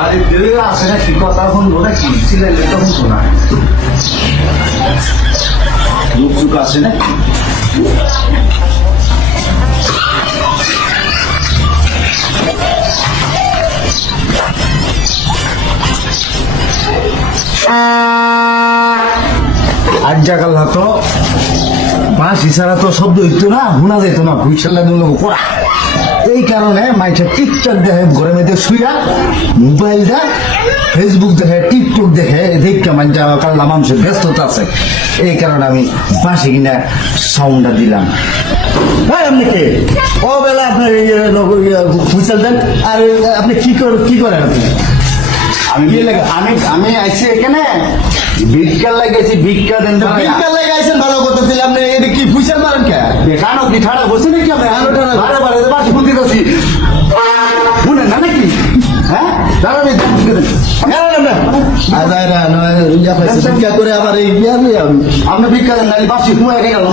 আরে দেবে আসে না কি কথা শুনবো না কি ছিলেন তখন শোনা লোক চুক আসে না আজ জাগাল তো পাঁচ ইশারা তো শব্দ হইতো না শোনা যেত না ভুইসাল্লা লোক করা এই কারণে মাইছে টিকটক দেখে ঘরের মধ্যে শুয়া মোবাইল দেয় ফেসবুক দেখে টিকটক দেখে দেখতে মানে কারণ মানুষের ব্যস্ততা আছে এই কারণে আমি বাসে কিনা সাউন্ডটা দিলাম আপনি কে ও বেলা আপনার ফুইসাল দেন আর আপনি কি করেন আপনি আমি আইছি এখানে ভিক্ষা লাগাইছি ভিক্ষা দেন ভিক্ষা লাগাইছেন ভালো কথা ছিল আপনি এটা কি ফুইসাল মারেন কে কানো কি ঠাড়া বসে নাকি আপনি আলো টানা বারে বারে বাসি ফুল দিতেছি শুনেন না নাকি হ্যাঁ দাঁড়াবে ভিক্ষা করে আবার এই আপনি ভিক্ষা দেন না বাসি ঘুমায় গেল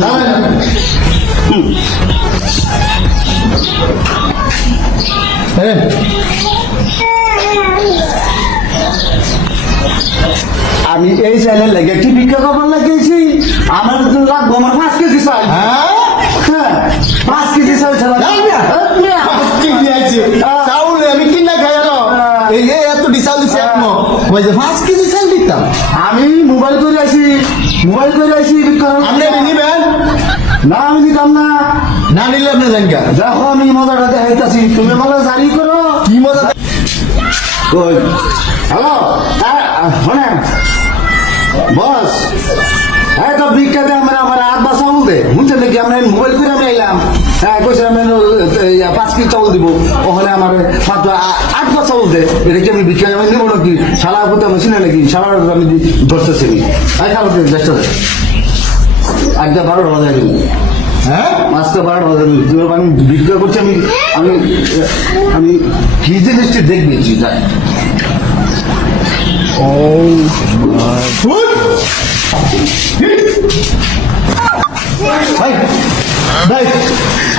আমি এই চাইলে লেগে একটি ভিক্ষা করবার লাগিয়েছি আমার লাগবো আমার 5 কেজি চাই হ্যাঁ 5 কেজি চাই ছাড়া চাউল আমি কিনা খাই এই এত ডিসাউল দিচ্ছে এক 5 কেজি চাল দিতাম আমি মোবাইল করে আইছি আপনি নিবেন না আমি দিতাম না নিলে আপনি জানকা দেখো আমি মজাটা দেখাইতেছি তুমি মজা জারি করো কি মজা হ্যালো শোনেন বস হ্যাঁ তো ভিক্ষাতে আমার 8 বা চাউল দে বুঝছেন নাকি আমরা মোবাইল করে আমি আইলাম হ্যাঁ কইছে আমি 5 কেজি চাউল দিব ওখানে আমার মাত্র 8 বা চাউল দে এটা কি আমি ভিক্ষা আমি নেবো নাকি সারা করতে আমি চিনে নাকি সারা আমি ধরতেছি আমি খালো ব্যস্ত 8টা 12 বাজে হ্যাঁ 5টা 12 বাজে আমি ভিক্ষা করছি আমি কি জিনিসটি দেখবেছি যাই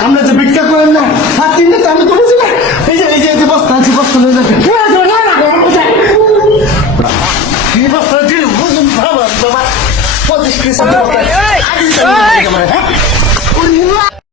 আমরা যে ভিক্ষা করেন না হাত তিনটে আমি করেছি না এই যে বস্তা আছে বস্তা